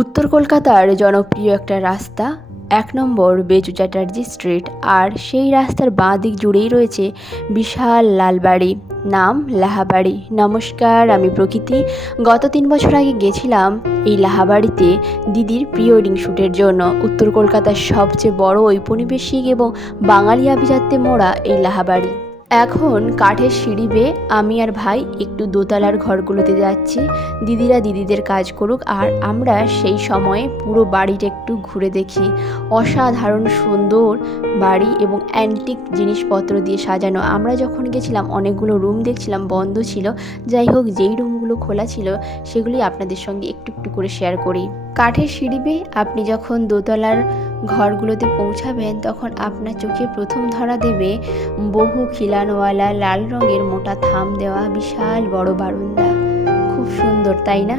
উত্তর কলকাতার জনপ্রিয় একটা রাস্তা ১ নম্বর বেচু চ্যাটার্জি স্ট্রিট। আর সেই রাস্তার বাঁ দিক জুড়েই রয়েছে বিশাল লালবাড়ি, নাম লাহাবাড়ি। নমস্কার, আমি প্রকৃতি। গত ৩ বছর আগে গেছিলাম এই লাহাবাড়িতে দিদির প্রি ওয়েডিং শ্যুটের জন্য। উত্তর কলকাতার সবচেয়ে বড় ঔপনিবেশিক এবং বাঙালি আভিজাত্যে মোড়া এই লাহাবাড়ি। এখন কাঠের সিঁড়ি বেয়ে আমি আর ভাই একটু দোতলার ঘরগুলোতে যাচ্ছি। দিদিরা দিদিদের কাজ করুক, আর আমরা সেই সময়ে পুরো বাড়িটা একটু ঘুরে দেখি। অসাধারণ সুন্দর বাড়ি এবং অ্যান্টিক জিনিসপত্র দিয়ে সাজানো। আমরা যখন গেছিলাম অনেকগুলো রুম দেখছিলাম বন্ধ ছিল। যাই হোক, যেই রুমগুলো খোলা ছিল সেগুলি আপনাদের সঙ্গে একটু একটু করে শেয়ার করি। কাঠের সিঁড়ি বেয়ে আপনি যখন দোতলার ঘরগুলোতে পৌঁছাবেন তখন আপনার চোখে প্রথম ধরা দেবে বহু খিলানওয়ালা লাল রঙের মোটা থাম দেওয়া বিশাল বড় বারান্দা। খুব সুন্দর, তাই না?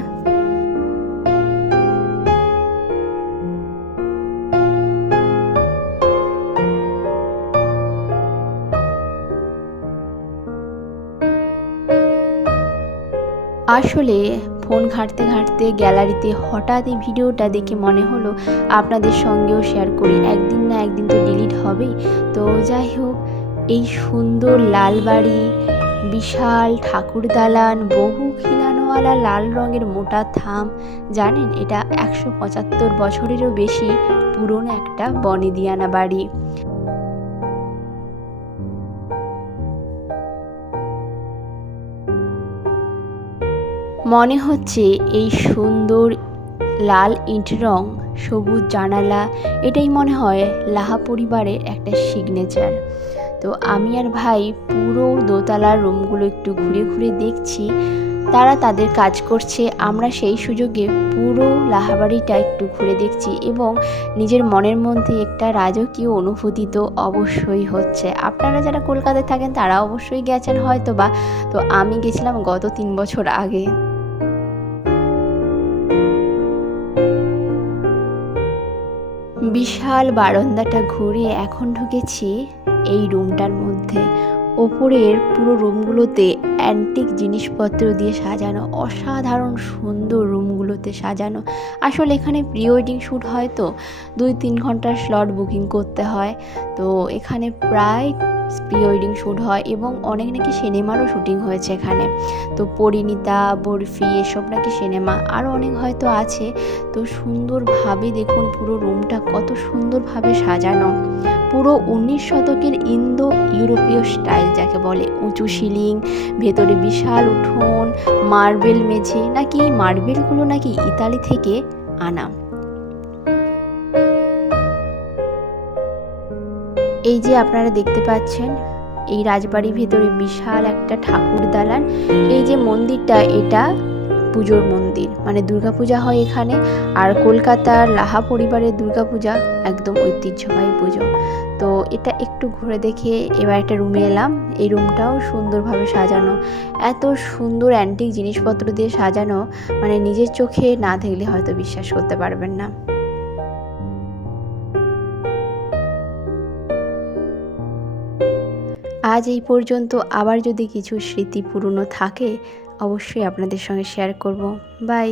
আসলে ফোন ঘাঁটতে ঘাঁটতে গ্যালারিতে হঠাৎ এই ভিডিওটা দেখে মনে হলো আপনাদের সঙ্গেও শেয়ার করি। একদিন না একদিন তো ডিলিট হবেই। তো যাই হোক, এই সুন্দর লাল বাড়ি, বিশাল ঠাকুর দালান, বহু খিলানওয়ালা লাল রঙের মোটা থাম। জানেন, এটা ১৭৫ বছরেরও বেশি পুরনো একটা বনেদিয়ানা বাড়ি। মনে হচ্ছে এই সুন্দর লাল ইট রং, সবুজ জানালা, এটাই মনে হয় লাহা পরিবারের একটা সিগনেচার। তো আমি আর ভাই পুরো দোতলার রুমগুলো একটু ঘুরে ঘুরে দেখছি। তারা তাদের কাজ করছে, আমরা সেই সুযোগে পুরো লাহাবাড়িটা একটু ঘুরে দেখছি এবং নিজের মনের মধ্যে একটা রাজকীয় অনুভূতি তো অবশ্যই হচ্ছে। আপনারা যারা কলকাতায় থাকেন তারা অবশ্যই গেছেন হয়তো বা। তো আমি গেছিলাম গত ৩ বছর আগে। বিশাল বারান্দাটা ঘুরে এখন ঢুকেছি এই রুমটার মধ্যে। ওপরের পুরো রুমগুলোতে অ্যান্টিক জিনিসপত্র দিয়ে সাজানো, অসাধারণ সুন্দর রুমগুলোতে সাজানো। আসলে এখানে প্রি ওয়েডিং শ্যুট হয় তো ২-৩ ঘন্টার স্লট বুকিং করতে হয়। তো এখানে প্রায় প্রি ওয়েডিং শ্যুট হয় এবং অনেক নাকি সিনেমারও শ্যুটিং হয়েছে এখানে। তো পরিণীতা, বরফি, এসব নাকি সিনেমা, আরও অনেক হয়তো আছে। তো সুন্দরভাবে দেখুন পুরো রুমটা কত সুন্দরভাবে সাজানো। পুরো ১৯ শতকের ইন্দো ইউরোপীয় স্টাইল যাকে বলে। উঁচু সিলিং, ভেতরে বিশাল উঠোন, মার্বেল মেঝে, নাকি এই মার্বেলগুলো নাকি ইতালি থেকে আনা। এই যে আপনারা দেখতে পাচ্ছেন এই রাজবাড়ির ভেতরে বিশাল একটা ঠাকুর দালান। এই যে মন্দিরটা, এটা পুজোর মন্দির, মানে দুর্গাপূজা হয় এখানে। আর কলকাতার লাহা পরিবারের দুর্গাপূজা একদম ঐতিহ্যবাহী পুজো। তো এটা একটু ঘুরে দেখে এবার একটা রুমে এলাম। এই রুমটাও সুন্দরভাবে সাজানো, এত সুন্দর অ্যান্টিক জিনিসপত্র দিয়ে সাজানো, মানে নিজের চোখে না দেখলে হয়তো বিশ্বাস করতে পারবেন না। আজ এই পর্যন্ত। আবার যদি কিছু স্মৃতি পুরনো থাকে অবশ্যই আপনাদের সঙ্গে শেয়ার করব। বাই।